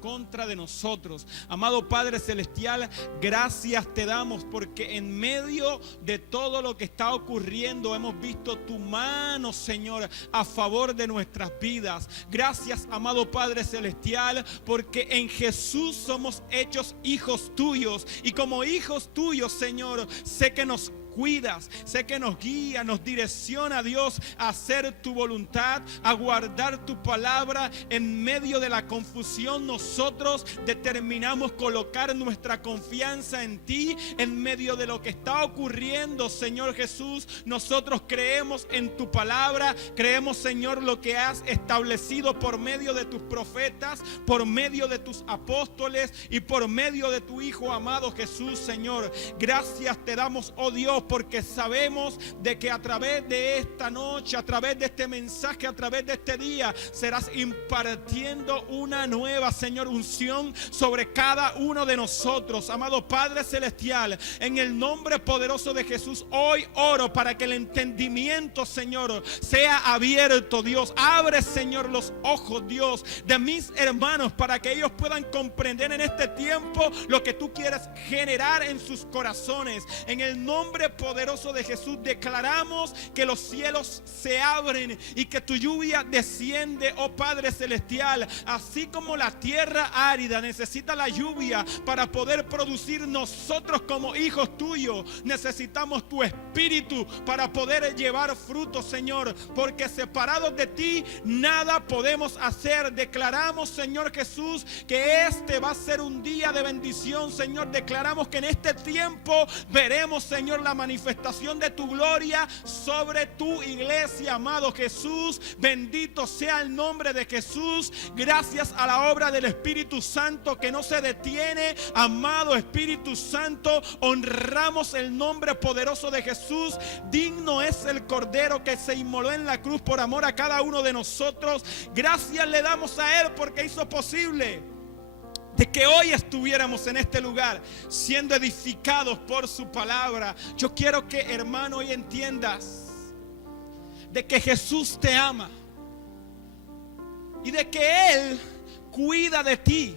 contra de nosotros. Amado Padre Celestial, gracias te damos porque en medio de todo lo que está ocurriendo hemos visto tu mano, Señor, a favor de nuestras vidas. Gracias, amado Padre Celestial, porque en Jesús somos hechos hijos tuyos, y como hijos tuyos, Señor, sé que nos cuidas, sé que nos guía, nos direcciona, Dios, a hacer tu voluntad, a guardar tu palabra. En medio de la confusión nosotros determinamos colocar nuestra confianza en ti. En medio de lo que está ocurriendo, Señor Jesús, nosotros creemos en tu palabra, creemos, Señor, lo que has establecido por medio de tus profetas, por medio de tus apóstoles y por medio de tu Hijo amado Jesús, Señor. Gracias te damos, oh Dios, porque sabemos de que a través de esta noche, a través de este mensaje, a través de este día, serás impartiendo una nueva, Señor, unción sobre cada uno de nosotros. Amado Padre Celestial, en el nombre poderoso de Jesús, hoy oro para que el entendimiento, Señor, sea abierto, Dios. Abre, Señor, los ojos, Dios, de mis hermanos, para que ellos puedan comprender en este tiempo lo que tú quieres generar en sus corazones. En el nombre poderoso de Jesús declaramos que los cielos se abren y que tu lluvia desciende, oh Padre Celestial. Así como la tierra árida necesita la lluvia para poder producir, nosotros como hijos tuyos necesitamos tu espíritu para poder llevar fruto, Señor, porque separados de ti nada podemos hacer. Declaramos, Señor Jesús, que este va a ser un día de bendición, Señor. Declaramos que en este tiempo veremos, Señor, la manifestación de tu gloria sobre tu iglesia, amado Jesús. Bendito sea el nombre de Jesús. Gracias a la obra del Espíritu Santo que no se detiene. Amado Espíritu Santo, honramos el nombre poderoso de Jesús. Digno es el Cordero que se inmoló en la cruz por amor a cada uno de nosotros. Gracias le damos a Él porque hizo posible de que hoy estuviéramos en este lugar siendo edificados por su palabra. Yo quiero que, hermano, hoy entiendas de que Jesús te ama y de que Él cuida de ti.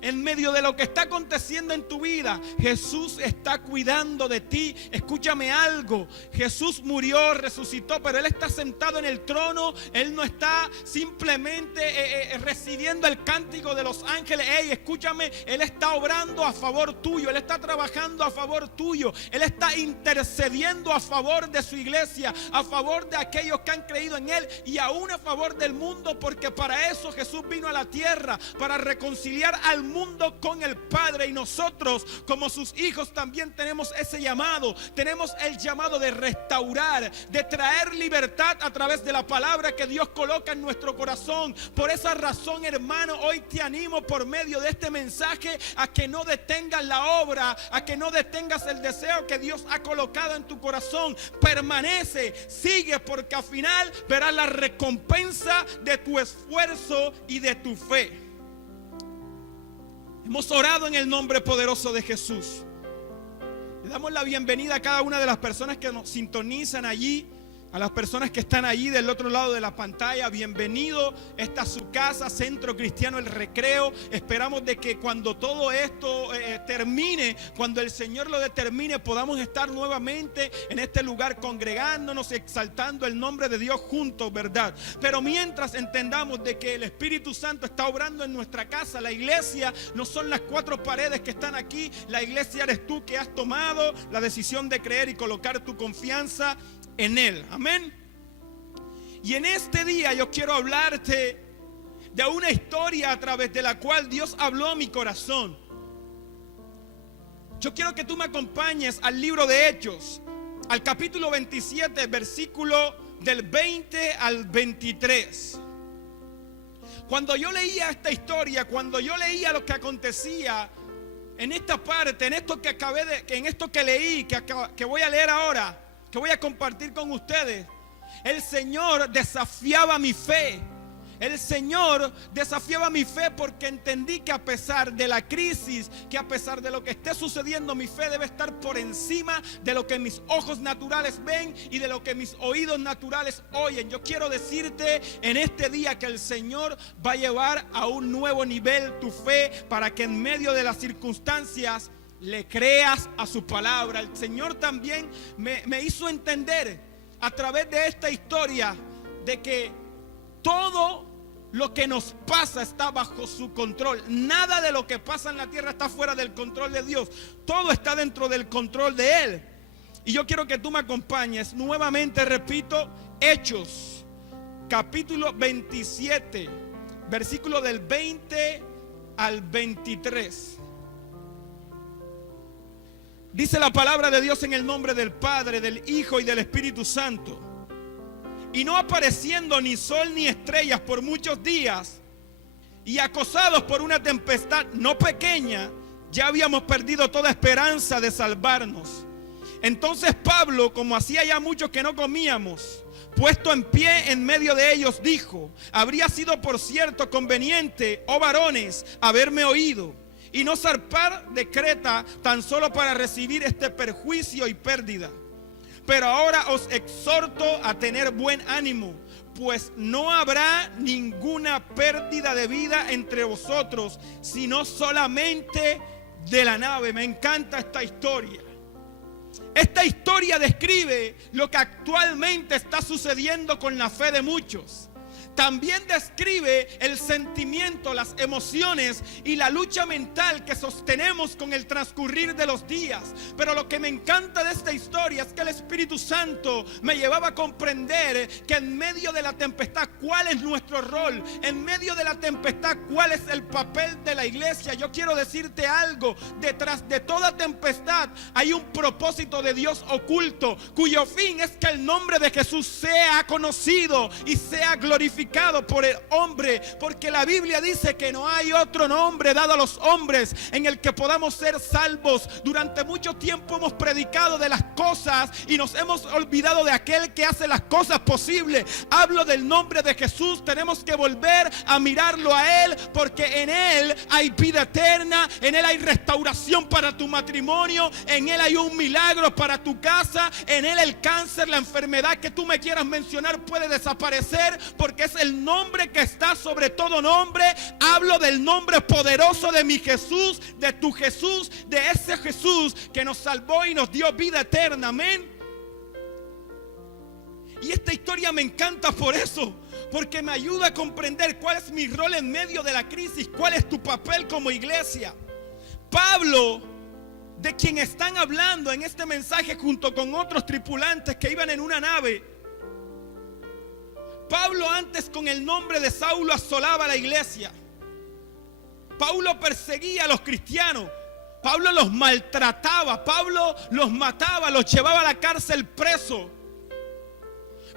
En medio de lo que está aconteciendo en tu vida, Jesús está cuidando de ti. Escúchame algo, Jesús murió, resucitó, pero Él está sentado en el trono. Él no está simplemente recibiendo el cántico de los ángeles. Hey, escúchame, Él está obrando a favor tuyo, Él está trabajando a favor tuyo, Él está intercediendo a favor de su iglesia, a favor de aquellos que han creído en Él y aún a favor del mundo, porque para eso Jesús vino a la tierra, para reconciliar al mundo con el Padre. Y nosotros como sus hijos también tenemos ese llamado. Tenemos el llamado de restaurar, de traer libertad a través de la palabra que Dios coloca en nuestro corazón. Por esa razón, hermano, hoy te animo por medio de este mensaje a que no detengas la obra, a que no detengas el deseo que Dios ha colocado en tu corazón. Permanece, sigue, porque al final verás la recompensa de tu esfuerzo y de tu fe. Hemos orado en el nombre poderoso de Jesús. Le damos la bienvenida a cada una de las personas que nos sintonizan allí, a las personas que están allí del otro lado de la pantalla. Bienvenido, esta es su casa, Centro Cristiano El Recreo. Esperamos de que cuando todo esto termine, cuando el Señor lo determine, podamos estar nuevamente en este lugar congregándonos, exaltando el nombre de Dios juntos, ¿verdad? Pero mientras entendamos de que el Espíritu Santo está obrando en nuestra casa, la iglesia no son las cuatro paredes que están aquí. La iglesia eres tú, que has tomado la decisión de creer y colocar tu confianza en Él. Amén. Y en este día yo quiero hablarte de una historia a través de la cual Dios habló a mi corazón. Yo quiero que tú me acompañes al libro de Hechos, al capítulo 27, versículo del 20 al 23. Cuando yo leía esta historia, cuando yo leía lo que acontecía en esta parte, en esto que leí, que voy a leer ahora, que voy a compartir con ustedes, el Señor desafiaba mi fe. El Señor desafiaba mi fe porque entendí que a pesar de la crisis, que a pesar de lo que esté sucediendo, mi fe debe estar por encima de lo que mis ojos naturales ven y de lo que mis oídos naturales oyen. Yo quiero decirte en este día que el Señor va a llevar a un nuevo nivel tu fe para que en medio de las circunstancias le creas a su palabra. El Señor también me hizo entender a través de esta historia de que todo lo que nos pasa está bajo su control. Nada de lo que pasa en la tierra está fuera del control de Dios. Todo está dentro del control de Él. Y yo quiero que tú me acompañes nuevamente, repito, Hechos, capítulo 27, versículo del 20 al 23. Dice la palabra de Dios en el nombre del Padre, del Hijo y del Espíritu Santo. Y no apareciendo ni sol ni estrellas por muchos días, y acosados por una tempestad no pequeña, ya habíamos perdido toda esperanza de salvarnos. Entonces Pablo, como hacía ya mucho que no comíamos, puesto en pie en medio de ellos, dijo: habría sido por cierto conveniente, oh varones, haberme oído, y no zarpar de Creta tan solo para recibir este perjuicio y pérdida. Pero ahora os exhorto a tener buen ánimo, pues no habrá ninguna pérdida de vida entre vosotros, sino solamente de la nave. Me encanta esta historia. Esta historia describe lo que actualmente está sucediendo con la fe de muchos. También describe el sentimiento, las emociones y la lucha mental que sostenemos con el transcurrir de los días. Pero lo que me encanta de esta historia es que el Espíritu Santo me llevaba a comprender que en medio de la tempestad, ¿cuál es nuestro rol? En medio de la tempestad, ¿cuál es el papel de la iglesia? Yo quiero decirte algo: detrás de toda tempestad hay un propósito de Dios oculto, cuyo fin es que el nombre de Jesús sea conocido y sea glorificado por el hombre, porque la Biblia dice que no hay otro nombre dado a los hombres en el que podamos ser salvos. Durante mucho tiempo hemos predicado de las cosas y nos hemos olvidado de aquel que hace las cosas posibles. Hablo del nombre de Jesús. Tenemos que volver a mirarlo a Él, porque en Él hay vida eterna, en Él hay restauración para tu matrimonio, en Él hay un milagro para tu casa, en Él el cáncer, la enfermedad que tú me quieras mencionar puede desaparecer, porque es el nombre que está sobre todo nombre. Hablo del nombre poderoso de mi Jesús, de tu Jesús, de ese Jesús que nos salvó y nos dio vida eterna. Amén. Y esta historia me encanta por eso, porque me ayuda a comprender cuál es mi rol en medio de la crisis, cuál es tu papel como iglesia. Pablo, de quien están hablando en este mensaje junto con otros tripulantes que iban en una nave, Pablo antes con el nombre de Saulo asolaba la iglesia. Pablo perseguía a los cristianos. Pablo los maltrataba. Pablo los mataba, los llevaba a la cárcel preso.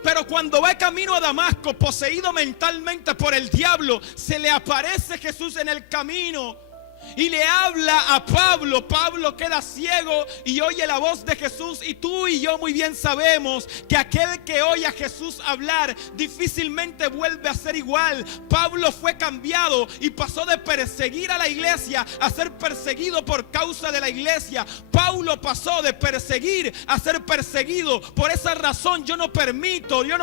Pero cuando va camino a Damasco, poseído mentalmente por el diablo, se le aparece Jesús en el camino y le habla a Pablo. Pablo queda ciego y oye la voz de Jesús. Y tú y yo muy bien sabemos que aquel que oye a Jesús hablar difícilmente vuelve a ser igual. Pablo fue cambiado y pasó de perseguir a la iglesia a ser perseguido por causa de la iglesia. Pablo pasó de perseguir a ser perseguido. Por esa razón yo no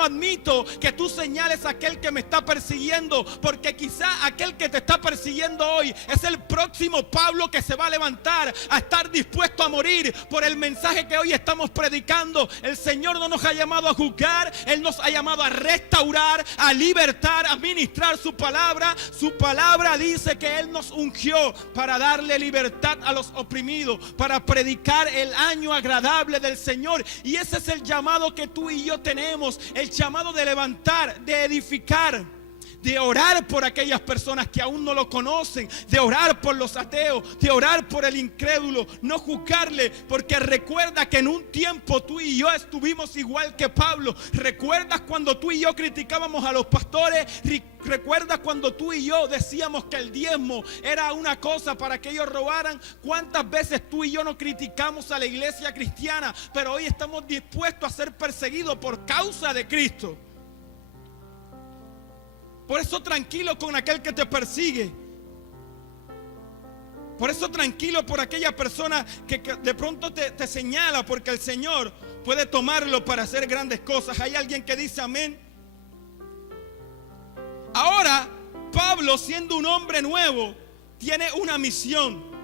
admito que tú señales a aquel que me está persiguiendo, porque quizá aquel que te está persiguiendo hoy es el próximo Pablo que se va a levantar a estar dispuesto a morir por el mensaje que hoy estamos predicando. El Señor no nos ha llamado a juzgar, Él nos ha llamado a restaurar, a libertar, a ministrar su palabra. Su palabra dice que Él nos ungió para darle libertad a los oprimidos, para predicar el año agradable del Señor. Y ese es el llamado que tú y yo tenemos, el llamado de levantar, de edificar, de orar por aquellas personas que aún no lo conocen, de orar por los ateos, de orar por el incrédulo, no juzgarle, porque recuerda que en un tiempo tú y yo estuvimos igual que Pablo. ¿Recuerdas cuando tú y yo criticábamos a los pastores? ¿Recuerdas cuando tú y yo decíamos que el diezmo era una cosa para que ellos robaran? ¿Cuántas veces tú y yo no criticamos a la iglesia cristiana, pero hoy estamos dispuestos a ser perseguidos por causa de Cristo? Por eso tranquilo con aquel que te persigue. Por eso tranquilo por aquella persona que de pronto te señala, porque el Señor puede tomarlo para hacer grandes cosas. Hay alguien que dice amén. Ahora, Pablo, siendo un hombre nuevo, tiene una misión.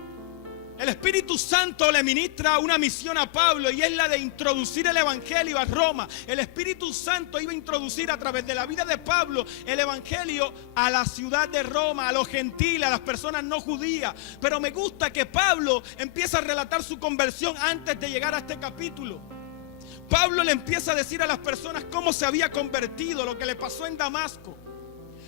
El Espíritu Santo le ministra una misión a Pablo, y es la de introducir el Evangelio a Roma. El Espíritu Santo iba a introducir a través de la vida de Pablo el Evangelio a la ciudad de Roma, a los gentiles, a las personas no judías. Pero me gusta que Pablo empieza a relatar su conversión antes de llegar a este capítulo. Pablo le empieza a decir a las personas cómo se había convertido, lo que le pasó en Damasco.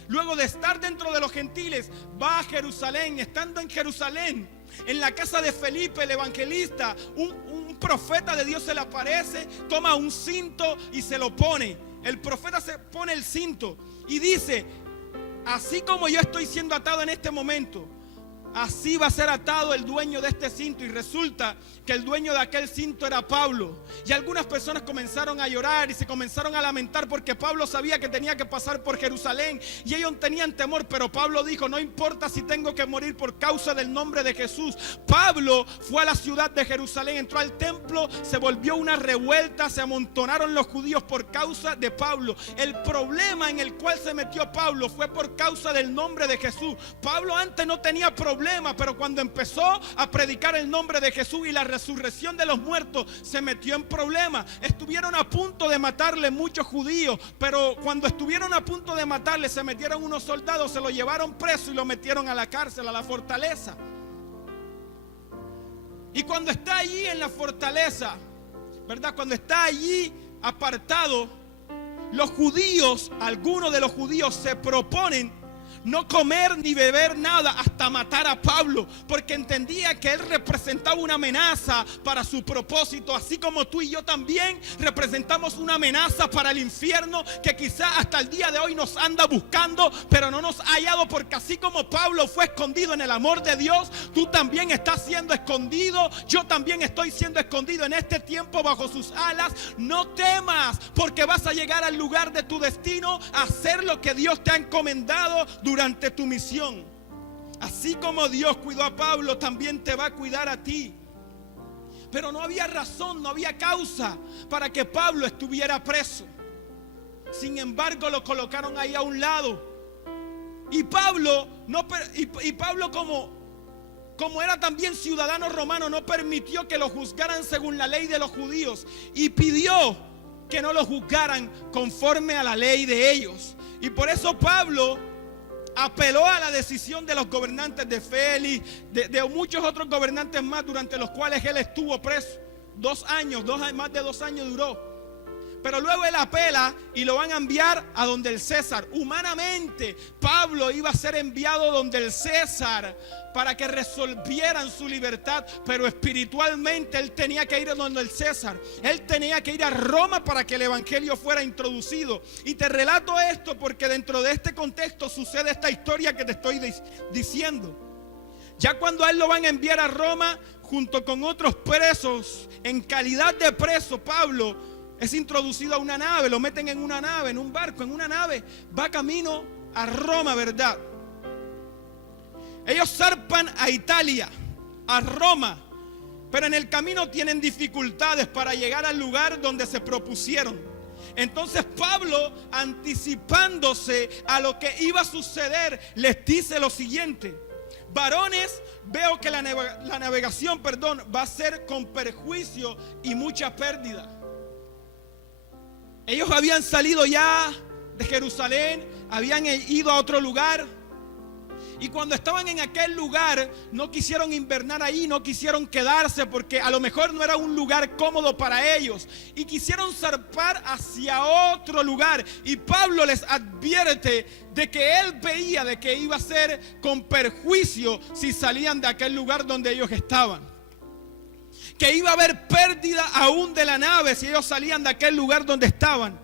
Luego de estar dentro de los gentiles, va a Jerusalén. Estando en Jerusalén, en la casa de Felipe el evangelista, un profeta de Dios se le aparece, toma un cinto y se lo pone. El profeta se pone el cinto y dice: así como yo estoy siendo atado en este momento, así va a ser atado el dueño de este cinto. Y resulta que el dueño de aquel cinto era Pablo. Y algunas personas comenzaron a llorar y se comenzaron a lamentar, porque Pablo sabía que tenía que pasar por Jerusalén y ellos tenían temor. Pero Pablo dijo: no importa si tengo que morir por causa del nombre de Jesús. Pablo fue a la ciudad de Jerusalén, entró al templo, se volvió una revuelta, se amontonaron los judíos por causa de Pablo. El problema en el cual se metió Pablo fue por causa del nombre de Jesús. Pablo antes no tenía problema, pero cuando empezó a predicar el nombre de Jesús y la resurrección de los muertos, se metió en problemas. Estuvieron a punto de matarle muchos judíos, pero cuando estuvieron a punto de matarle, se metieron unos soldados, se lo llevaron preso y lo metieron a la cárcel, a la fortaleza. Y cuando está allí en la fortaleza, ¿verdad? Cuando está allí apartado, los judíos, algunos de los judíos se proponen no comer ni beber nada hasta matar a Pablo, porque entendía que él representaba una amenaza para su propósito, así como tú y yo también representamos una amenaza para el infierno, que quizás hasta el día de hoy nos anda buscando, pero no nos ha hallado, porque así como Pablo fue escondido en el amor de Dios, tú también estás siendo escondido, yo también estoy siendo escondido en este tiempo bajo sus alas. No temas, porque vas a llegar al lugar de tu destino, a hacer lo que Dios te ha encomendado durante tu misión. Así como Dios cuidó a Pablo, también te va a cuidar a ti. Pero no había razón, no había causa para que Pablo estuviera preso. Sin embargo, lo colocaron ahí a un lado. Y Pablo como era también ciudadano romano, no permitió que lo juzgaran según la ley de los judíos, y pidió que no lo juzgaran conforme a la ley de ellos. Y por eso Pablo apeló a la decisión de los gobernantes, de Félix, de muchos otros gobernantes más, durante los cuales él estuvo preso. 2 años, más de 2 años duró. Pero luego él apela y lo van a enviar a donde el César. Humanamente, Pablo iba a ser enviado donde el César para que resolvieran su libertad, pero espiritualmente él tenía que ir a donde el César. Él tenía que ir a Roma para que el evangelio fuera introducido. Y te relato esto porque dentro de este contexto sucede esta historia que te estoy diciendo. Ya cuando a él lo van a enviar a Roma junto con otros presos, en calidad de preso, Pablo es introducido a una nave, lo meten en una nave, en un barco, en una nave, va camino a Roma, ¿verdad? Ellos zarpan a Italia, a Roma, pero en el camino tienen dificultades para llegar al lugar donde se propusieron. Entonces Pablo, anticipándose a lo que iba a suceder, les dice lo siguiente: varones, veo que la navegación, va a ser con perjuicio y mucha pérdida. Ellos habían salido ya de Jerusalén, habían ido a otro lugar, y cuando estaban en aquel lugar no quisieron invernar ahí, no quisieron quedarse, porque a lo mejor no era un lugar cómodo para ellos, y quisieron zarpar hacia otro lugar. Y Pablo les advierte de que él veía de que iba a ser con perjuicio si salían de aquel lugar donde ellos estaban, que iba a haber pérdida aún de la nave si ellos salían de aquel lugar donde estaban.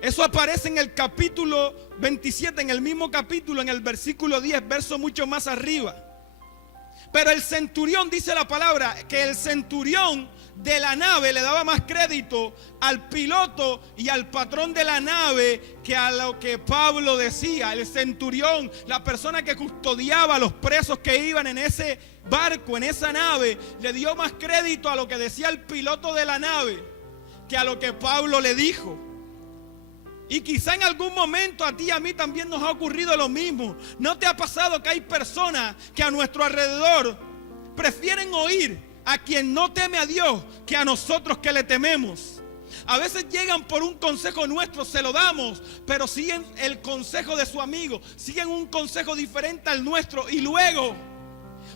Eso aparece en el capítulo 27, en el mismo capítulo, en el versículo 10, verso mucho más arriba. Pero el centurión, dice la palabra, que el centurión de la nave le daba más crédito al piloto y al patrón de la nave que a lo que Pablo decía. El centurión, la persona que custodiaba a los presos que iban en ese barco, en esa nave, le dio más crédito a lo que decía el piloto de la nave que a lo que Pablo le dijo. Y quizá en algún momento a ti y a mí también nos ha ocurrido lo mismo. ¿No te ha pasado que hay personas que a nuestro alrededor prefieren oír a quien no teme a Dios que a nosotros que le tememos? A veces llegan por un consejo nuestro, se lo damos, pero siguen el consejo de su amigo, siguen un consejo diferente al nuestro y luego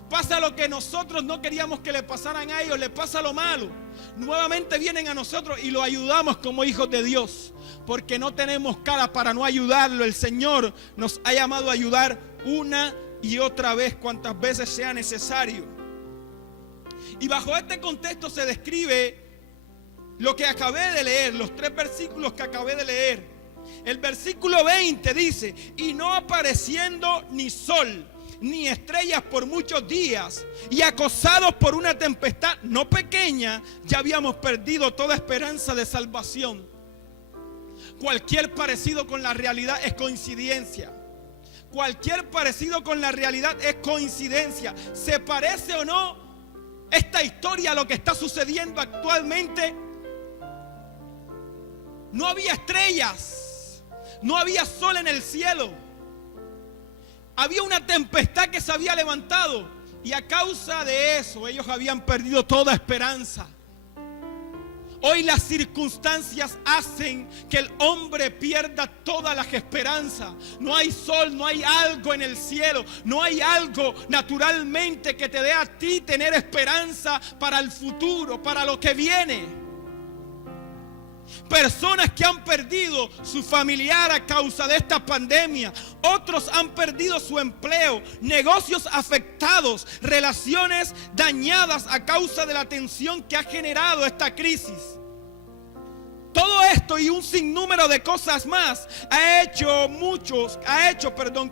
pasa lo que nosotros no queríamos que le pasaran a ellos, le pasa lo malo. Nuevamente vienen a nosotros y lo ayudamos como hijos de Dios, porque no tenemos cara para no ayudarlo. El Señor nos ha llamado a ayudar una y otra vez, cuantas veces sea necesario. Y bajo este contexto se describe lo que acabé de leer, los 3 versículos que acabé de leer. El versículo 20 dice: y no apareciendo ni sol ni estrellas por muchos días, y acosados por una tempestad no pequeña, ya habíamos perdido toda esperanza de salvación. Cualquier parecido con la realidad es coincidencia. Cualquier parecido con la realidad es coincidencia. ¿Se parece o no esta historia a lo que está sucediendo actualmente? No había estrellas, no había sol en el cielo. Había una tempestad que se había levantado y a causa de eso ellos habían perdido toda esperanza. Hoy las circunstancias hacen que el hombre pierda todas las esperanzas. No hay sol, no hay algo en el cielo, no hay algo naturalmente que te dé a ti tener esperanza para el futuro, para lo que viene. Personas que han perdido su familiar a causa de esta pandemia. Otros han perdido su empleo, negocios afectados, relaciones dañadas a causa de la tensión que ha generado esta crisis. Todo esto y un sinnúmero de cosas más ha hecho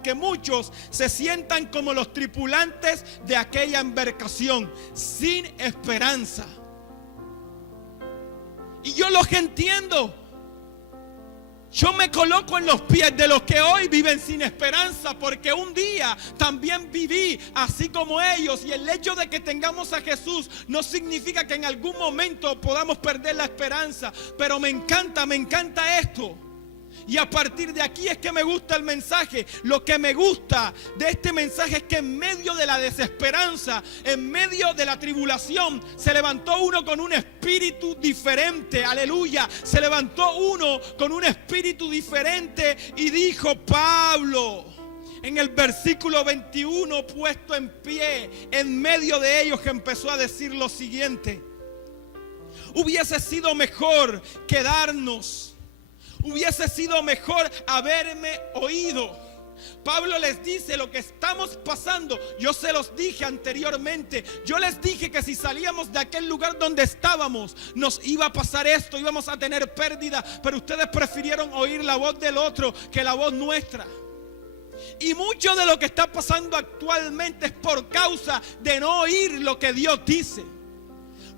que muchos se sientan como los tripulantes de aquella embarcación, sin esperanza. Y yo los entiendo. Yo me coloco en los pies de los que hoy viven sin esperanza, porque un día también viví así como ellos. Y el hecho de que tengamos a Jesús no significa que en algún momento podamos perder la esperanza. Pero me encanta esto. Y a partir de aquí es que me gusta el mensaje. Lo que me gusta de este mensaje es que en medio de la desesperanza, en medio de la tribulación, se levantó uno con un espíritu diferente. Aleluya. Se levantó uno con un espíritu diferente y dijo: Pablo, en el versículo 21, puesto en pie en medio de ellos, que empezó a decir lo siguiente: hubiese sido mejor quedarnos. Hubiese sido mejor haberme oído. Pablo les dice lo que estamos pasando. Yo se los dije anteriormente. Yo les dije que si salíamos de aquel lugar donde estábamos, nos iba a pasar esto, íbamos a tener pérdida. Pero ustedes prefirieron oír la voz del otro que la voz nuestra. Y mucho de lo que está pasando actualmente es por causa de no oír lo que Dios dice.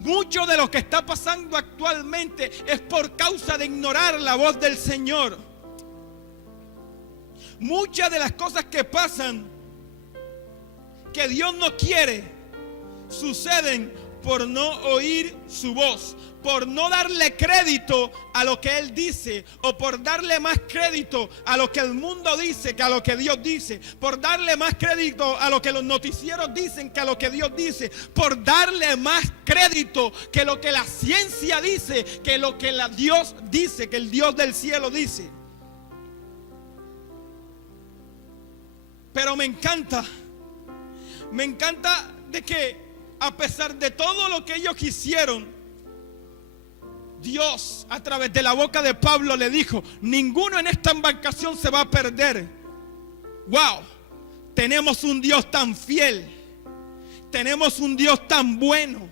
Mucho de lo que está pasando actualmente es por causa de ignorar la voz del Señor. Muchas de las cosas que pasan que Dios no quiere suceden por no oír su voz, por no darle crédito a lo que Él dice, o por darle más crédito a lo que el mundo dice que a lo que Dios dice, por darle más crédito a lo que los noticieros dicen que a lo que Dios dice, por darle más crédito que lo que la ciencia dice, que lo que Dios dice, que el Dios del cielo dice. Pero me encanta de que a pesar de todo lo que ellos quisieron, Dios a través de la boca de Pablo le dijo: ninguno en esta embarcación se va a perder. Wow, tenemos un Dios tan fiel, tenemos un Dios tan bueno,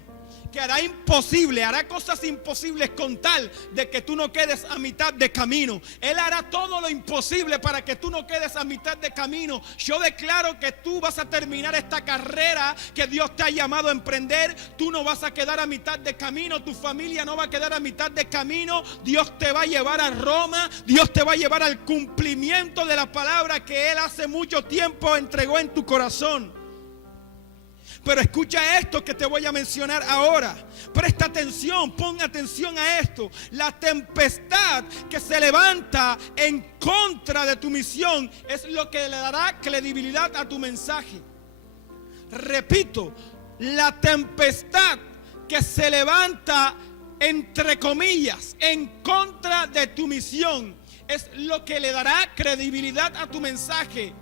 que hará cosas imposibles con tal de que tú no quedes a mitad de camino. Él hará todo lo imposible para que tú no quedes a mitad de camino. Yo declaro que tú vas a terminar esta carrera que Dios te ha llamado a emprender. Tú no vas a quedar a mitad de camino, tu familia no va a quedar a mitad de camino. Dios te va a llevar a Roma, Dios te va a llevar al cumplimiento de la palabra que Él hace mucho tiempo entregó en tu corazón. Pero escucha esto que te voy a mencionar ahora. Presta atención, pon atención a esto. La tempestad que se levanta en contra de tu misión es lo que le dará credibilidad a tu mensaje. Repito, la tempestad que se levanta, entre comillas, en contra de tu misión es lo que le dará credibilidad a tu mensaje.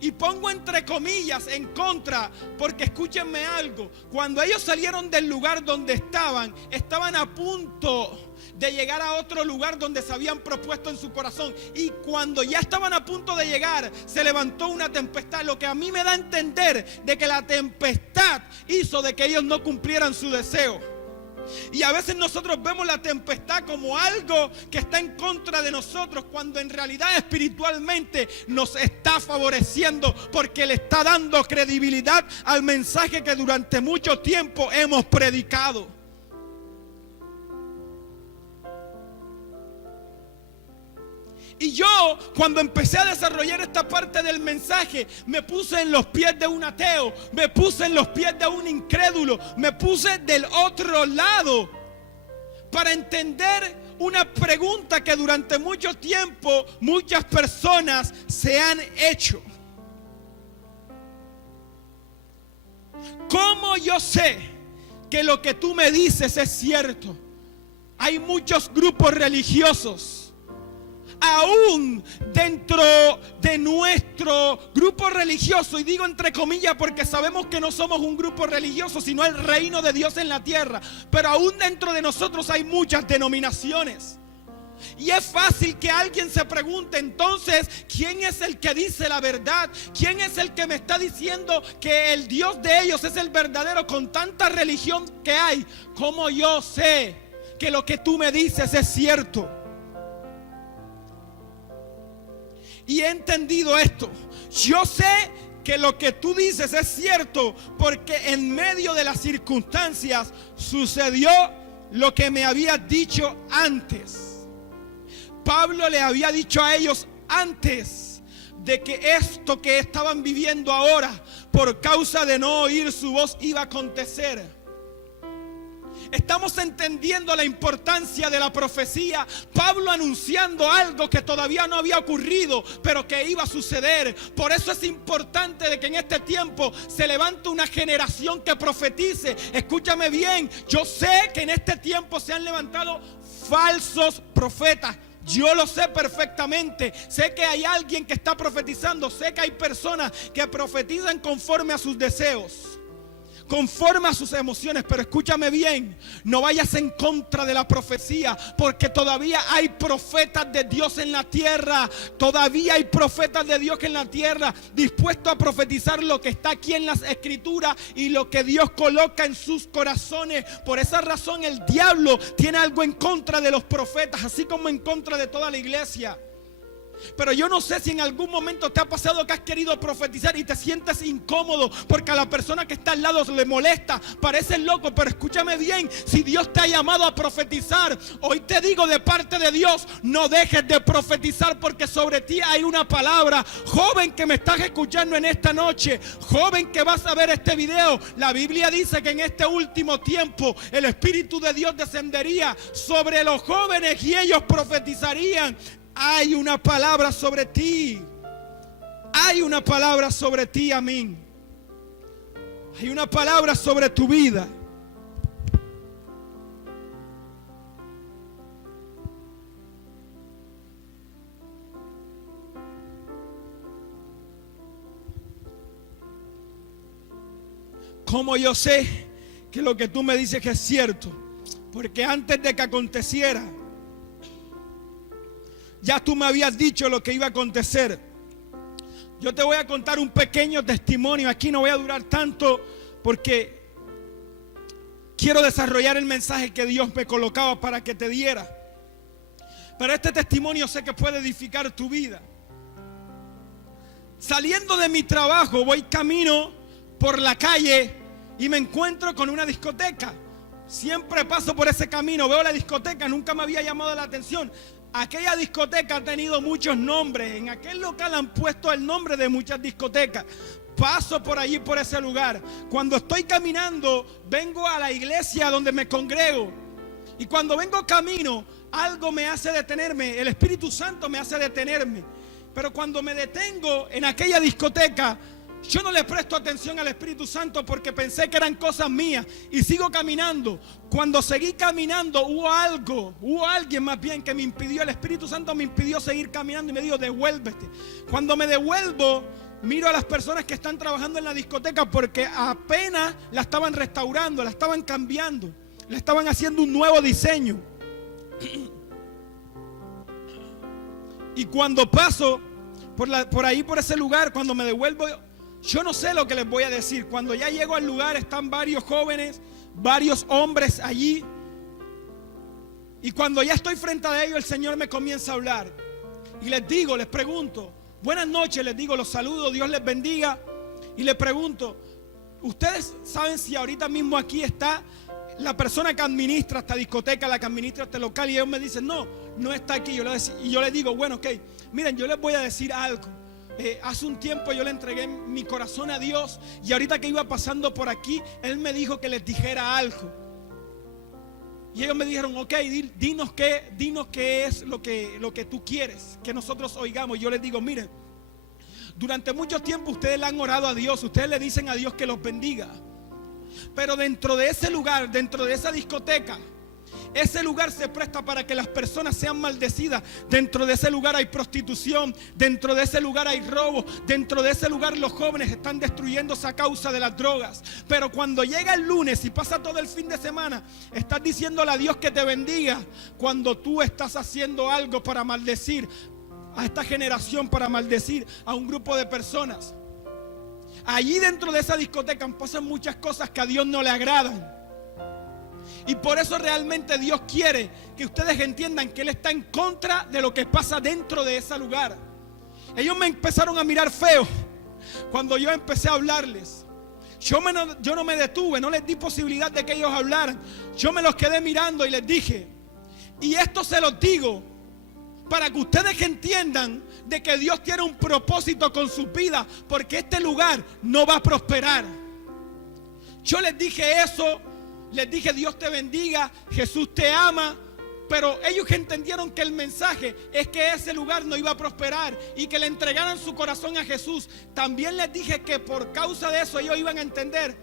Y pongo entre comillas en contra, porque escúchenme algo. Cuando ellos salieron del lugar donde estaban a punto de llegar a otro lugar donde se habían propuesto en su corazón. Y cuando ya estaban a punto de llegar, se levantó una tempestad. Lo que a mí me da a entender de que la tempestad hizo de que ellos no cumplieran su deseo. Y a veces nosotros vemos la tempestad como algo que está en contra de nosotros, cuando en realidad espiritualmente nos está favoreciendo, porque le está dando credibilidad al mensaje que durante mucho tiempo hemos predicado. Y yo, cuando empecé a desarrollar esta parte del mensaje, me puse en los pies de un ateo, me puse en los pies de un incrédulo, me puse del otro lado para entender una pregunta que durante mucho tiempo muchas personas se han hecho. ¿Cómo yo sé que lo que tú me dices es cierto? Hay muchos grupos religiosos, aún dentro de nuestro grupo religioso, y digo entre comillas porque sabemos que no somos un grupo religioso, sino el reino de Dios en la tierra, pero aún dentro de nosotros hay muchas denominaciones. Y es fácil que alguien se pregunte, entonces, ¿quién es el que dice la verdad? ¿Quién es el que me está diciendo que el Dios de ellos es el verdadero con tanta religión que hay? ¿Cómo yo sé que lo que tú me dices es cierto? Y he entendido esto. Yo sé que lo que tú dices es cierto porque en medio de las circunstancias sucedió lo que me habías dicho antes. Pablo le había dicho a ellos antes de que esto que estaban viviendo ahora, por causa de no oír su voz, iba a acontecer. Estamos entendiendo la importancia de la profecía. Pablo anunciando algo que todavía no había ocurrido, pero que iba a suceder. Por eso es importante de que en este tiempo se levante una generación que profetice. Escúchame bien, yo sé que en este tiempo se han levantado falsos profetas. Yo lo sé perfectamente. Sé que hay alguien que está profetizando. Sé que hay personas que profetizan conforme a sus deseos, conforme a sus emociones. Pero escúchame bien, no vayas en contra de la profecía, porque todavía hay profetas de Dios en la tierra. Todavía hay profetas de Dios en la tierra dispuestos a profetizar lo que está aquí en las escrituras y lo que Dios coloca en sus corazones. Por esa razón el diablo tiene algo en contra de los profetas, así como en contra de toda la iglesia. Pero yo no sé si en algún momento te ha pasado que has querido profetizar y te sientes incómodo porque a la persona que está al lado le molesta, parece loco. Pero escúchame bien, si Dios te ha llamado a profetizar, hoy te digo de parte de Dios, no dejes de profetizar, porque sobre ti hay una palabra. Joven que me estás escuchando en esta noche, joven que vas a ver este video, la Biblia dice que en este último tiempo el Espíritu de Dios descendería sobre los jóvenes y ellos profetizarían. Hay una palabra sobre ti. Hay una palabra sobre ti, amén. Hay una palabra sobre tu vida. ¿Cómo yo sé que lo que tú me dices que es cierto? Porque antes de que aconteciera, ya tú me habías dicho lo que iba a acontecer. Yo te voy a contar un pequeño testimonio. Aquí no voy a durar tanto porque quiero desarrollar el mensaje que Dios me colocaba para que te diera. Pero este testimonio sé que puede edificar tu vida. Saliendo de mi trabajo, voy camino por la calle y me encuentro con una discoteca. Siempre paso por ese camino, veo la discoteca, nunca me había llamado la atención. Aquella discoteca ha tenido muchos nombres. En aquel local han puesto el nombre de muchas discotecas. Paso por allí, por ese lugar. Cuando estoy caminando, vengo a la iglesia donde me congrego. Y cuando vengo camino, algo me hace detenerme. El Espíritu Santo me hace detenerme. Pero cuando me detengo en aquella discoteca, yo no le presto atención al Espíritu Santo porque pensé que eran cosas mías y sigo caminando. Cuando seguí caminando hubo alguien más bien que me impidió, el Espíritu Santo me impidió seguir caminando y me dijo, devuélvete. Cuando me devuelvo, miro a las personas que están trabajando en la discoteca porque apenas la estaban restaurando, la estaban cambiando, la estaban haciendo un nuevo diseño. Y cuando paso por ahí, por ese lugar, cuando me devuelvo, yo no sé lo que les voy a decir. Cuando ya llego al lugar están varios jóvenes, varios hombres allí. Y cuando ya estoy frente a ellos, el Señor me comienza a hablar. Y les digo, les pregunto, buenas noches, les digo, los saludo, Dios les bendiga. Y les pregunto, ¿ustedes saben si ahorita mismo aquí está la persona que administra esta discoteca, la que administra este local? Y ellos me dicen, no está aquí. Y yo les digo, bueno, ok, miren, yo les voy a decir algo. Hace un tiempo yo le entregué mi corazón a Dios y ahorita que iba pasando por aquí, Él me dijo que les dijera algo. Y ellos me dijeron, ok, dinos qué es lo que tú quieres que nosotros oigamos. Y yo les digo, miren, durante mucho tiempo ustedes le han orado a Dios, ustedes le dicen a Dios que los bendiga. Pero dentro de ese lugar, dentro de esa discoteca, ese lugar se presta para que las personas sean maldecidas. Dentro de ese lugar hay prostitución, dentro de ese lugar hay robo, dentro de ese lugar los jóvenes están destruyéndose a causa de las drogas. Pero cuando llega el lunes y pasa todo el fin de semana, estás diciéndole a Dios que te bendiga, cuando tú estás haciendo algo para maldecir a esta generación, para maldecir a un grupo de personas. Allí dentro de esa discoteca pasan muchas cosas que a Dios no le agradan. Y por eso realmente Dios quiere que ustedes entiendan que Él está en contra de lo que pasa dentro de ese lugar. Ellos me empezaron a mirar feo cuando yo empecé a hablarles. Yo no me detuve, no les di posibilidad de que ellos hablaran. Yo me los quedé mirando y les dije, y esto se los digo para que ustedes entiendan de que Dios tiene un propósito con su vida, porque este lugar no va a prosperar. Yo les dije eso. Les dije, Dios te bendiga, Jesús te ama. Pero ellos entendieron que el mensaje es que ese lugar no iba a prosperar y que le entregaran su corazón a Jesús. También les dije que por causa de eso ellos iban a entender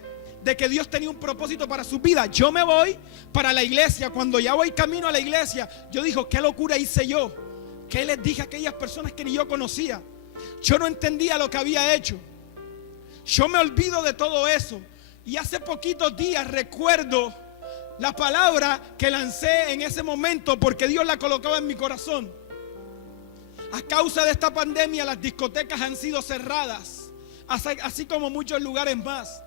de que Dios tenía un propósito para su vida. Yo me voy para la iglesia. Cuando ya voy camino a la iglesia, yo digo, ¿qué locura hice yo? ¿Qué les dije a aquellas personas que ni yo conocía? Yo no entendía lo que había hecho. Yo me olvido de todo eso. Y hace poquitos días recuerdo la palabra que lancé en ese momento porque Dios la colocaba en mi corazón. A causa de esta pandemia las discotecas han sido cerradas, así como muchos lugares más.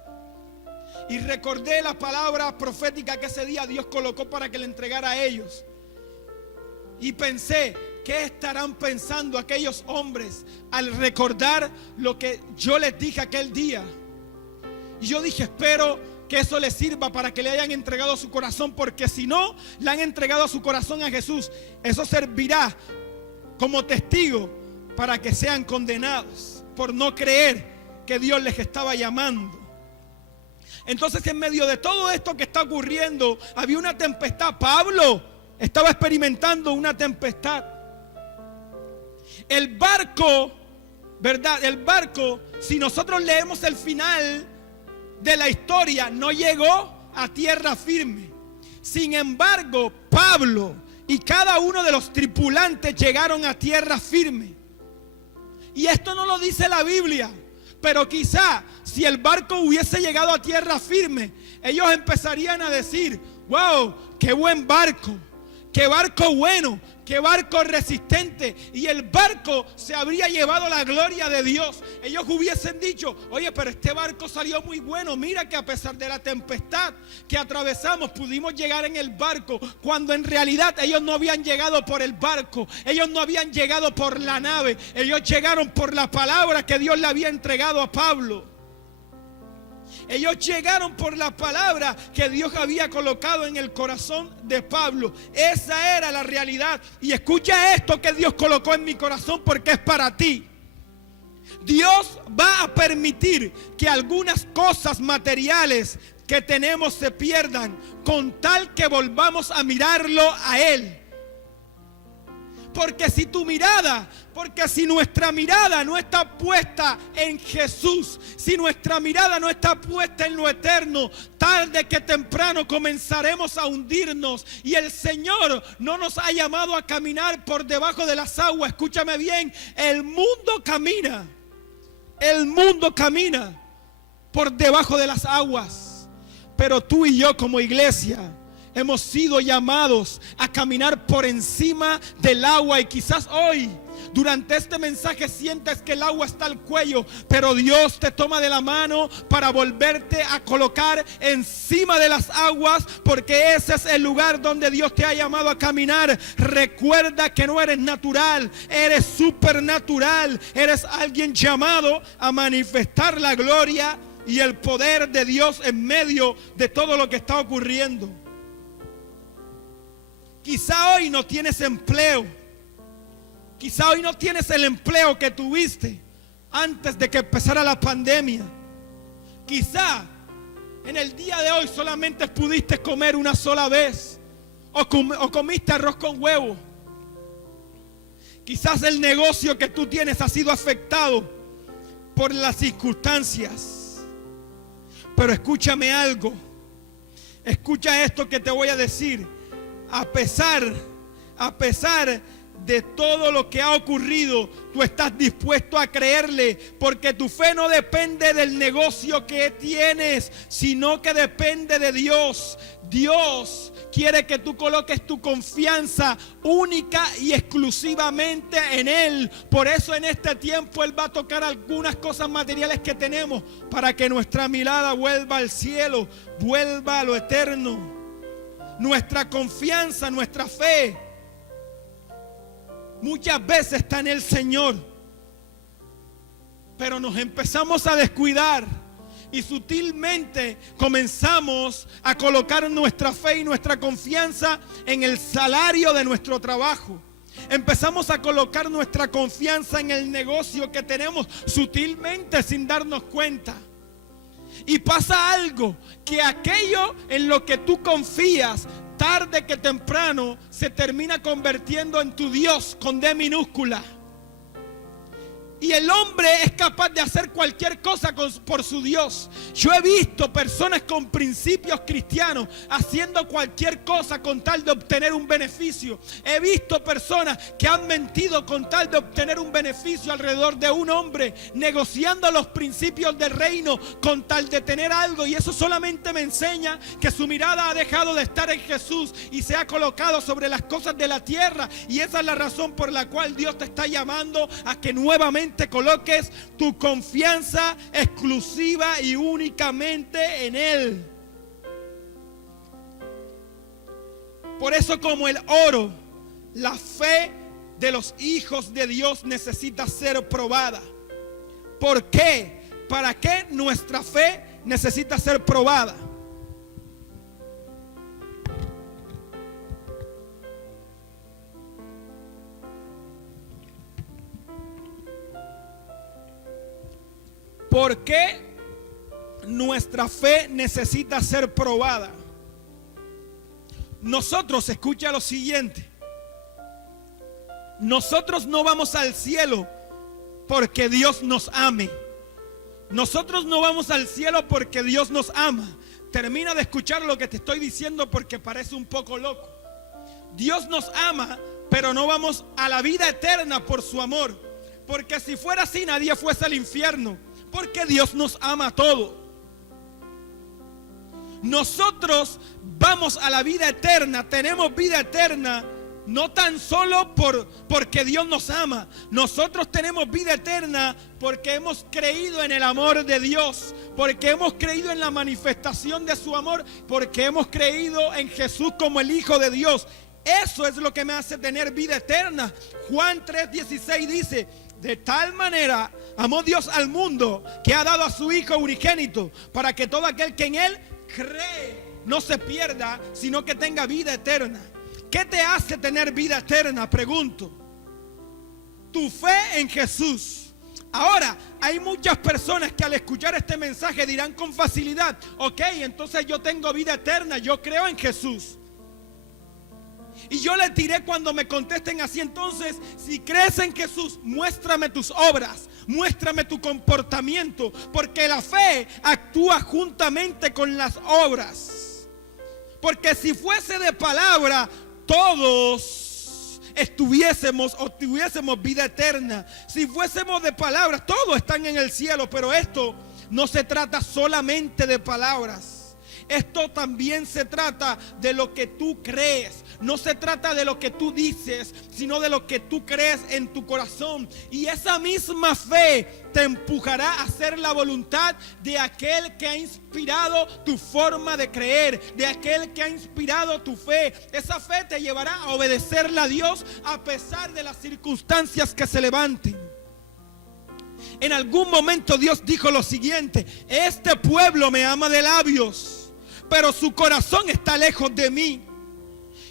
Y recordé la palabra profética que ese día Dios colocó para que le entregara a ellos. Y pensé, ¿qué estarán pensando aquellos hombres al recordar lo que yo les dije aquel día? Y yo dije, espero que eso les sirva para que le hayan entregado su corazón, porque si no le han entregado su corazón a Jesús, eso servirá como testigo para que sean condenados por no creer que Dios les estaba llamando. Entonces, en medio de todo esto que está ocurriendo, había una tempestad. Pablo estaba experimentando una tempestad. El barco, ¿verdad? El barco, si nosotros leemos el final de la historia, no llegó a tierra firme. Sin embargo, Pablo y cada uno de los tripulantes llegaron a tierra firme. Y esto no lo dice la Biblia, pero quizá si el barco hubiese llegado a tierra firme, ellos empezarían a decir, wow, qué buen barco, qué barco bueno, qué barco resistente. Y el barco se habría llevado la gloria de Dios. Ellos hubiesen dicho: oye, pero este barco salió muy bueno. Mira que a pesar de la tempestad que atravesamos, pudimos llegar en el barco. Cuando en realidad ellos no habían llegado por el barco. Ellos no habían llegado por la nave. Ellos llegaron por la palabra que Dios le había entregado a Pablo. Ellos llegaron por la palabra que Dios había colocado en el corazón de Pablo. Esa era la realidad. Y escucha esto que Dios colocó en mi corazón, porque es para ti. Dios va a permitir que algunas cosas materiales que tenemos se pierdan, con tal que volvamos a mirarlo a Él. Porque si nuestra mirada no está puesta en Jesús, si nuestra mirada no está puesta en lo eterno, tarde que temprano comenzaremos a hundirnos. Y el Señor no nos ha llamado a caminar por debajo de las aguas. Escúchame bien, el mundo camina por debajo de las aguas. Pero tú y yo como iglesia hemos sido llamados a caminar por encima del agua. Y quizás hoy, durante este mensaje, sientes que el agua está al cuello, pero Dios te toma de la mano para volverte a colocar encima de las aguas, porque ese es el lugar donde Dios te ha llamado a caminar. Recuerda que no eres natural, eres supernatural. Eres alguien llamado a manifestar la gloria y el poder de Dios en medio de todo lo que está ocurriendo. Quizá hoy no tienes empleo. Quizá hoy no tienes el empleo que tuviste antes de que empezara la pandemia. Quizá en el día de hoy solamente pudiste comer una sola vez, o comiste arroz con huevo. Quizás el negocio que tú tienes ha sido afectado por las circunstancias. Pero escúchame algo. Escucha esto que te voy a decir. A pesar de todo lo que ha ocurrido, tú estás dispuesto a creerle, porque tu fe no depende del negocio que tienes, sino que depende de Dios. Dios quiere que tú coloques tu confianza única y exclusivamente en Él. Por eso en este tiempo Él va a tocar algunas cosas materiales que tenemos, para que nuestra mirada vuelva al cielo, vuelva a lo eterno. Nuestra confianza, nuestra fe, muchas veces está en el Señor, pero nos empezamos a descuidar y sutilmente comenzamos a colocar nuestra fe y nuestra confianza en el salario de nuestro trabajo. Empezamos a colocar nuestra confianza en el negocio que tenemos, sutilmente, sin darnos cuenta. Y pasa algo, que aquello en lo que tú confías, tarde que temprano se termina convirtiendo en tu Dios con D minúscula. Y el hombre es capaz de hacer cualquier cosa por su Dios. Yo he visto personas con principios cristianos haciendo cualquier cosa con tal de obtener un beneficio. He visto personas que han mentido con tal de obtener un beneficio alrededor de un hombre, negociando los principios del reino con tal de tener algo. Y eso solamente me enseña que su mirada ha dejado de estar en Jesús y se ha colocado sobre las cosas de la tierra. Y esa es la razón por la cual Dios te está llamando a que nuevamente coloques tu confianza exclusiva y únicamente en Él. Por eso, como el oro, la fe de los hijos de Dios necesita ser probada. ¿Por qué? ¿Para qué nuestra fe necesita ser probada? ¿Por qué nuestra fe necesita ser probada? Nosotros, escucha lo siguiente. Nosotros no vamos al cielo porque Dios nos ame. Nosotros no vamos al cielo porque Dios nos ama. Termina de escuchar lo que te estoy diciendo porque parece un poco loco. Dios nos ama, pero no vamos a la vida eterna por su amor. Porque si fuera así, nadie fuese al infierno. Porque Dios nos ama a todos. Nosotros vamos a la vida eterna, tenemos vida eterna, no tan solo porque Dios nos ama. Nosotros tenemos vida eterna porque hemos creído en el amor de Dios, porque hemos creído en la manifestación de su amor, porque hemos creído en Jesús como el Hijo de Dios. Eso es lo que me hace tener vida eterna. Juan 3:16 dice: de tal manera amó Dios al mundo que ha dado a su Hijo unigénito, para que todo aquel que en Él cree no se pierda, sino que tenga vida eterna. ¿Qué te hace tener vida eterna? Pregunto. Tu fe en Jesús. Ahora, hay muchas personas que al escuchar este mensaje dirán con facilidad: ok, entonces yo tengo vida eterna, yo creo en Jesús. Y yo les diré cuando me contesten así: entonces, si crees en Jesús, muéstrame tus obras, muéstrame tu comportamiento, porque la fe actúa juntamente con las obras. Porque si fuese de palabra, todos estuviésemos o tuviésemos vida eterna. Si fuésemos de palabras, todos están en el cielo, pero esto no se trata solamente de palabras. Esto también se trata de lo que tú crees. No se trata de lo que tú dices, sino de lo que tú crees en tu corazón. Y esa misma fe te empujará a hacer la voluntad de aquel que ha inspirado tu forma de creer, de aquel que ha inspirado tu fe. Esa fe te llevará a obedecerle a Dios a pesar de las circunstancias que se levanten. En algún momento Dios dijo lo siguiente: este pueblo me ama de labios, pero su corazón está lejos de mí.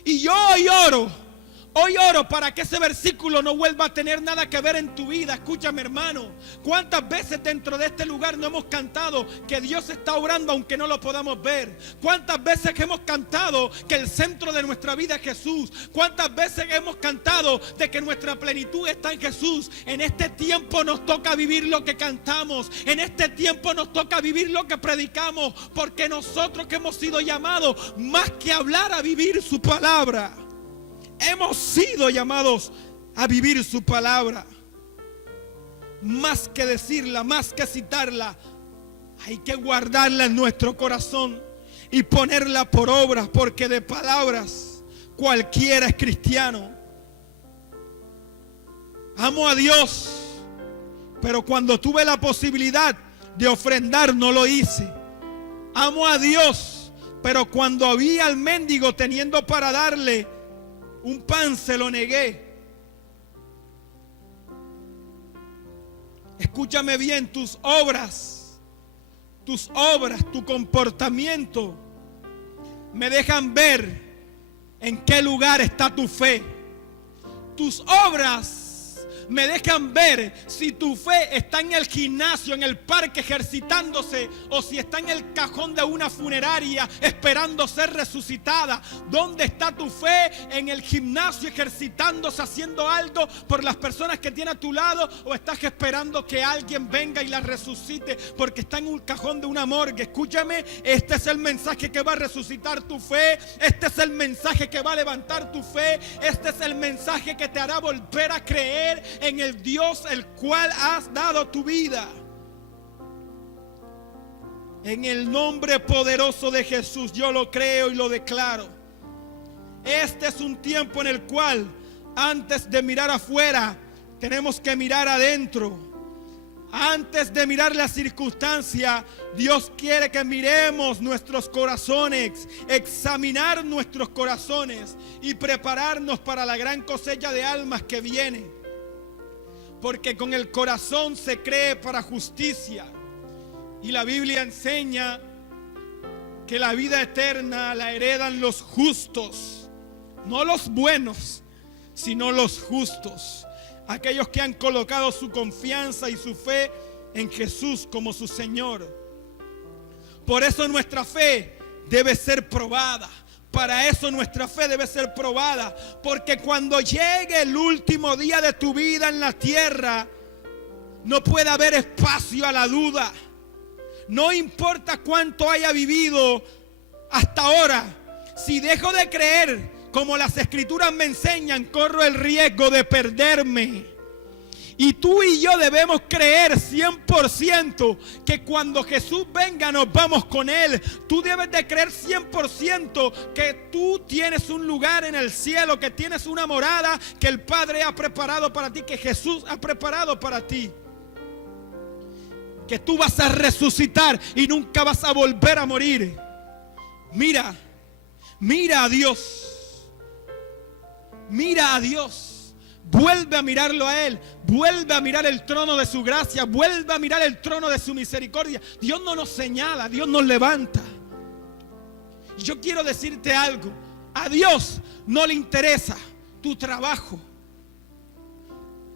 Y yo hoy oro para que ese versículo no vuelva a tener nada que ver en tu vida. Escúchame, hermano. ¿Cuántas veces dentro de este lugar no hemos cantado que Dios está obrando aunque no lo podamos ver? ¿Cuántas veces hemos cantado que el centro de nuestra vida es Jesús? ¿Cuántas veces hemos cantado de que nuestra plenitud está en Jesús? En este tiempo nos toca vivir lo que cantamos. En este tiempo nos toca vivir lo que predicamos, porque nosotros que hemos sido llamados más que hablar, a vivir su palabra. Hemos sido llamados a vivir su palabra. Más que decirla, más que citarla, hay que guardarla en nuestro corazón y ponerla por obra, porque de palabras cualquiera es cristiano. Amo a Dios, pero cuando tuve la posibilidad de ofrendar no lo hice. Amo a Dios, pero cuando vi al mendigo teniendo para darle un pan, se lo negué. Escúchame bien, tus obras, tu comportamiento me dejan ver en qué lugar está tu fe. Tus obras me dejan ver si tu fe está en el gimnasio, en el parque ejercitándose, o si está en el cajón de una funeraria esperando ser resucitada. ¿Dónde está tu fe? ¿En el gimnasio ejercitándose, haciendo algo por las personas que tiene a tu lado? ¿O estás esperando que alguien venga y la resucite porque está en un cajón de una morgue? Escúchame, este es el mensaje que va a resucitar tu fe. Este es el mensaje que va a levantar tu fe. Este es el mensaje que te hará volver a creer en el Dios el cual has dado tu vida. En el nombre poderoso de Jesús yo lo creo y lo declaro. Este es un tiempo en el cual, antes de mirar afuera, tenemos que mirar adentro. Antes de mirar la circunstancia, Dios quiere que miremos nuestros corazones, examinar nuestros corazones y prepararnos para la gran cosecha de almas que viene. Porque con el corazón se cree para justicia. Y la Biblia enseña que la vida eterna la heredan los justos. No los buenos, sino los justos. Aquellos que han colocado su confianza y su fe en Jesús como su Señor. Por eso nuestra fe debe ser probada. Para eso nuestra fe debe ser probada. Porque cuando llegue el último día de tu vida en la tierra, no puede haber espacio a la duda. No importa cuánto haya vivido hasta ahora. Si dejo de creer como las escrituras me enseñan, corro el riesgo de perderme. Y tú y yo debemos creer 100% que cuando Jesús venga nos vamos con Él. Tú debes de creer 100% que tú tienes un lugar en el cielo, que tienes una morada que el Padre ha preparado para ti, que Jesús ha preparado para ti. Que tú vas a resucitar y nunca vas a volver a morir. Mira a Dios. Mira a Dios. Vuelve a mirarlo a Él. Vuelve a mirar el trono de su gracia. Vuelve a mirar el trono de su misericordia. Dios no nos señala, Dios nos levanta. Yo quiero decirte algo. A Dios no le interesa tu trabajo.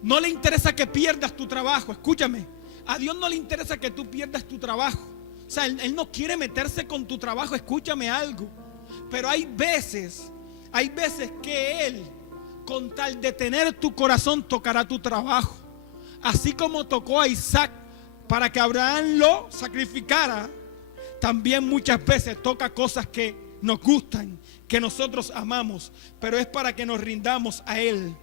No le interesa que pierdas tu trabajo. Escúchame. A Dios no le interesa que tú pierdas tu trabajo. O sea, Él no quiere meterse con tu trabajo. Escúchame algo. Pero hay veces que Él, con tal de tener tu corazón, tocará tu trabajo. Así como tocó a Isaac para que Abraham lo sacrificara, también muchas veces toca cosas que nos gustan, que nosotros amamos, pero es para que nos rindamos a Él.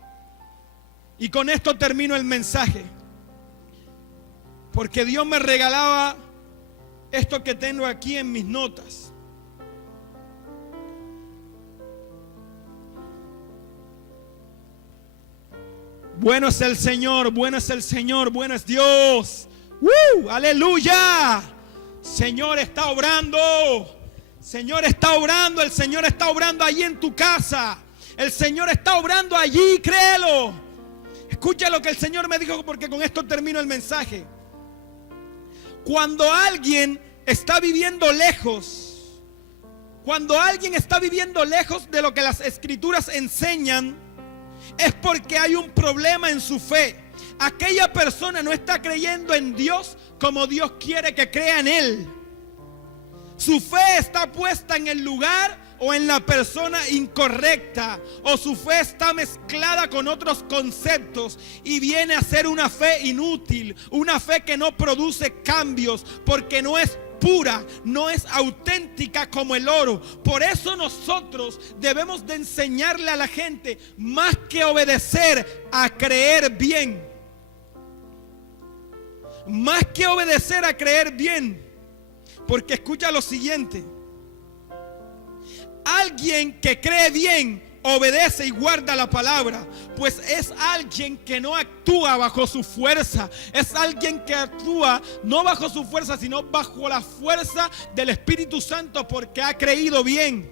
Y con esto termino el mensaje, porque Dios me regalaba esto que tengo aquí en mis notas. Bueno es el Señor, bueno es el Señor, bueno es Dios. ¡Aleluya! Señor está obrando. Señor está obrando, el Señor está obrando allí en tu casa. El Señor está obrando allí, créelo. Escucha lo que el Señor me dijo, porque con esto termino el mensaje. Cuando alguien está viviendo lejos, cuando alguien está viviendo lejos de lo que las Escrituras enseñan, es porque hay un problema en su fe. Aquella persona no está creyendo en Dios como Dios quiere que crea en Él. Su fe está puesta en el lugar o en la persona incorrecta, o su fe está mezclada con otros conceptos y viene a ser una fe inútil, una fe que no produce cambios porque no es pura, no es auténtica como el oro. Por eso nosotros debemos de enseñarle a la gente, más que obedecer, a creer bien. Más que obedecer, a creer bien. Porque escucha lo siguiente: alguien que cree bien obedece y guarda la palabra, pues es alguien que no actúa bajo su fuerza. Es alguien que actúa no bajo su fuerza, sino bajo la fuerza del Espíritu Santo, porque ha creído bien.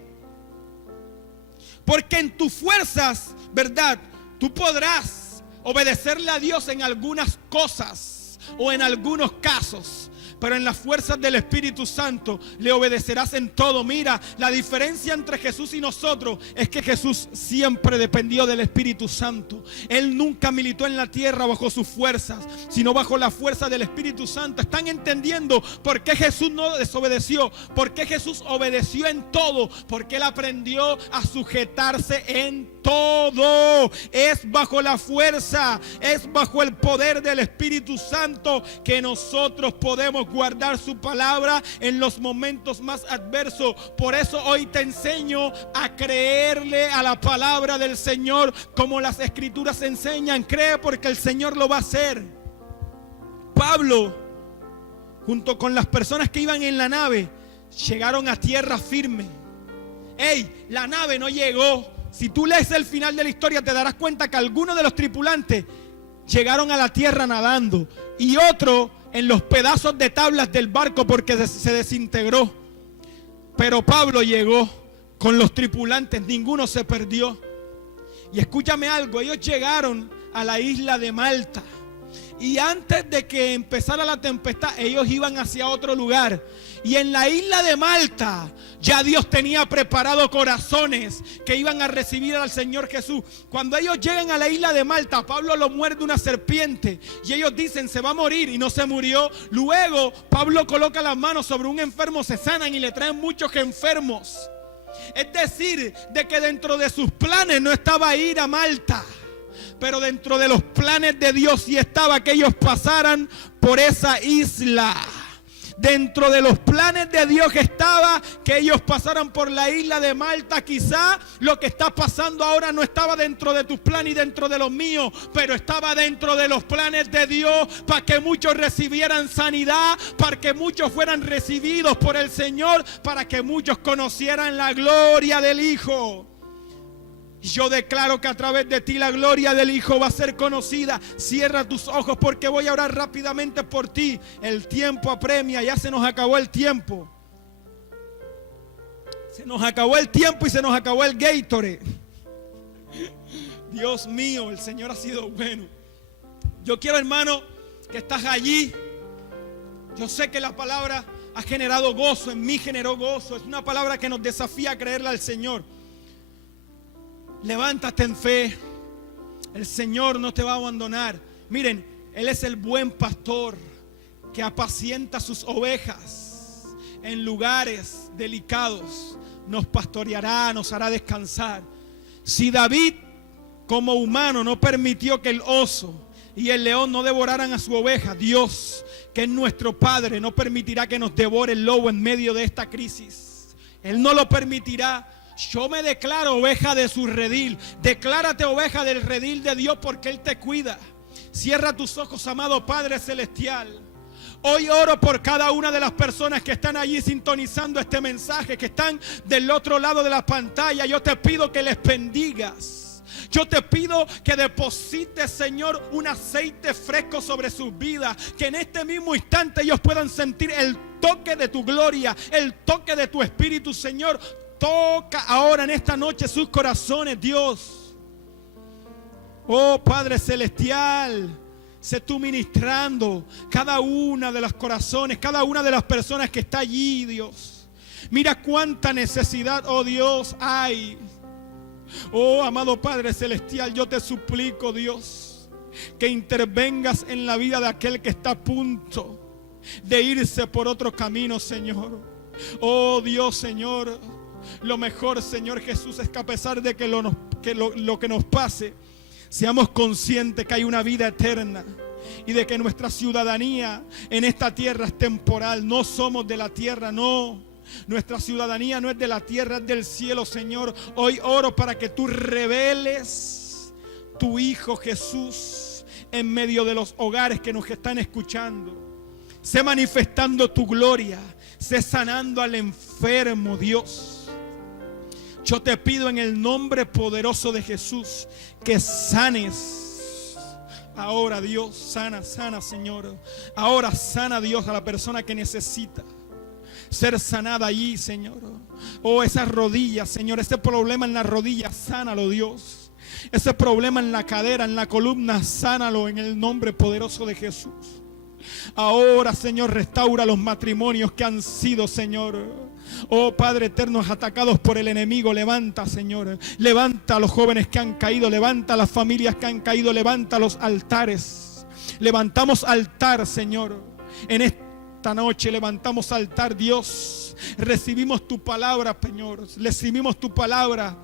Porque en tus fuerzas, ¿verdad?, tú podrás obedecerle a Dios en algunas cosas o en algunos casos, pero en las fuerzas del Espíritu Santo le obedecerás en todo. Mira, la diferencia entre Jesús y nosotros es que Jesús siempre dependió del Espíritu Santo. Él nunca militó en la tierra bajo sus fuerzas, sino bajo la fuerza del Espíritu Santo. ¿Están entendiendo por qué Jesús no desobedeció? ¿Por qué Jesús obedeció en todo? Porque Él aprendió a sujetarse en todo. Es bajo la fuerza, es bajo el poder del Espíritu Santo que nosotros podemos guardar su palabra en los momentos más adversos. Por eso hoy te enseño a creerle a la palabra del Señor como las Escrituras enseñan. Cree, porque el Señor lo va a hacer. Pablo, junto con las personas que iban en la nave, llegaron a tierra firme. La nave no llegó. Si tú lees el final de la historia, te darás cuenta que algunos de los tripulantes llegaron a la tierra nadando y otro en los pedazos de tablas del barco porque se desintegró. Pero Pablo llegó con los tripulantes, ninguno se perdió. Y escúchame algo, ellos llegaron a la isla de Malta y antes de que empezara la tempestad, ellos iban hacia otro lugar. Y en la isla de Malta ya Dios tenía preparado corazones que iban a recibir al Señor Jesús. Cuando ellos llegan a la isla de Malta, Pablo lo muerde una serpiente y ellos dicen, se va a morir, y no se murió. Luego Pablo coloca las manos sobre un enfermo, se sanan y le traen muchos enfermos. Es decir, de que dentro de sus planes no estaba ir a Malta, pero dentro de los planes de Dios sí estaba que ellos pasaran por esa isla. Dentro de los planes de Dios que estaba que ellos pasaran por la isla de Malta. Quizá lo que está pasando ahora no estaba dentro de tus planes y dentro de los míos, pero estaba dentro de los planes de Dios para que muchos recibieran sanidad, para que muchos fueran recibidos por el Señor, para que muchos conocieran la gloria del Hijo. Yo declaro que a través de ti la gloria del Hijo va a ser conocida. Cierra tus ojos porque voy a orar rápidamente por ti. El tiempo apremia, ya se nos acabó el tiempo. Se nos acabó el tiempo y se nos acabó el Gatorade. Dios mío, el Señor ha sido bueno. Yo quiero, hermano, que estás allí. Yo sé que la palabra ha generado gozo, en mí generó gozo. Es una palabra que nos desafía a creerle al Señor. Levántate en fe. El Señor no te va a abandonar. Miren, Él es el buen pastor que apacienta sus ovejas en lugares delicados. Nos pastoreará, nos hará descansar. Si David, como humano, no permitió que el oso y el león no devoraran a su oveja, Dios, que es nuestro Padre, no permitirá que nos devore el lobo en medio de esta crisis. Él no lo permitirá. Yo me declaro oveja de su redil. Declárate oveja del redil de Dios porque Él te cuida. Cierra tus ojos, amado Padre Celestial. Hoy oro por cada una de las personas que están allí sintonizando este mensaje, que están del otro lado de la pantalla. Yo te pido que les bendigas. Yo te pido que deposites, Señor, un aceite fresco sobre sus vidas. Que en este mismo instante ellos puedan sentir el toque de tu gloria, el toque de tu Espíritu, Señor. Toca ahora en esta noche sus corazones, Dios. Oh Padre Celestial, sé tú ministrando cada una de los corazones, cada una de las personas que está allí, Dios. Mira cuánta necesidad, oh Dios, hay. Oh amado Padre Celestial, yo te suplico, Dios, que intervengas en la vida de aquel que está a punto de irse por otro camino, Señor. Oh Dios, Señor, lo mejor, Señor Jesús, es que a pesar de que lo que nos pase, seamos conscientes que hay una vida eterna y de que nuestra ciudadanía en esta tierra es temporal. No somos de la tierra, no. Nuestra ciudadanía no es de la tierra, es del cielo, Señor. Hoy oro para que tú reveles tu Hijo Jesús en medio de los hogares que nos están escuchando. Sé manifestando tu gloria, sé sanando al enfermo, Dios. Yo te pido en el nombre poderoso de Jesús que sanes. Ahora, Dios, sana, Señor. Ahora sana, Dios, a la persona que necesita ser sanada allí, Señor. Oh, esas rodillas, Señor, ese problema en la rodilla, sánalo, Dios. Ese problema en la cadera, en la columna, sánalo en el nombre poderoso de Jesús. Ahora, Señor, restaura los matrimonios que han sido, Señor, oh Padre eterno, atacados por el enemigo. Levanta, Señor, levanta a los jóvenes que han caído, levanta a las familias que han caído, levanta los altares. Levantamos altar, Señor, en esta noche levantamos altar, Dios. Recibimos tu palabra, Señor, recibimos tu palabra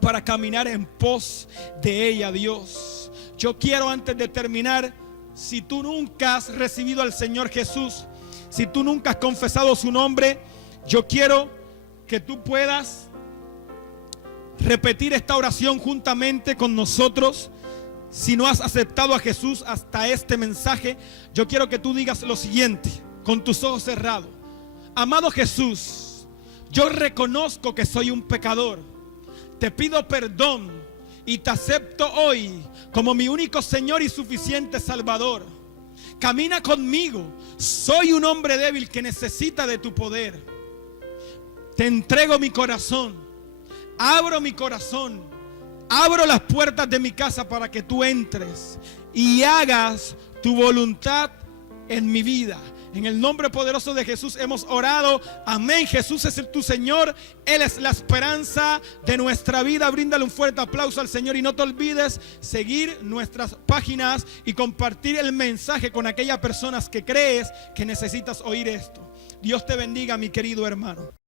para caminar en pos de ella, Dios. Yo quiero, antes de terminar, si tú nunca has recibido al Señor Jesús, si tú nunca has confesado su nombre, yo quiero que tú puedas repetir esta oración juntamente con nosotros. Si no has aceptado a Jesús hasta este mensaje, yo quiero que tú digas lo siguiente, con tus ojos cerrados. Amado Jesús, yo reconozco que soy un pecador. Te pido perdón y te acepto hoy como mi único Señor y suficiente Salvador. Camina conmigo. Soy un hombre débil que necesita de tu poder. Te entrego mi corazón. Abro mi corazón. Abro las puertas de mi casa para que tú entres y hagas tu voluntad en mi vida. En el nombre poderoso de Jesús hemos orado. Amén. Jesús es tu Señor. Él es la esperanza de nuestra vida. Bríndale un fuerte aplauso al Señor. Y no te olvides seguir nuestras páginas y compartir el mensaje con aquellas personas que crees que necesitas oír esto. Dios te bendiga, mi querido hermano.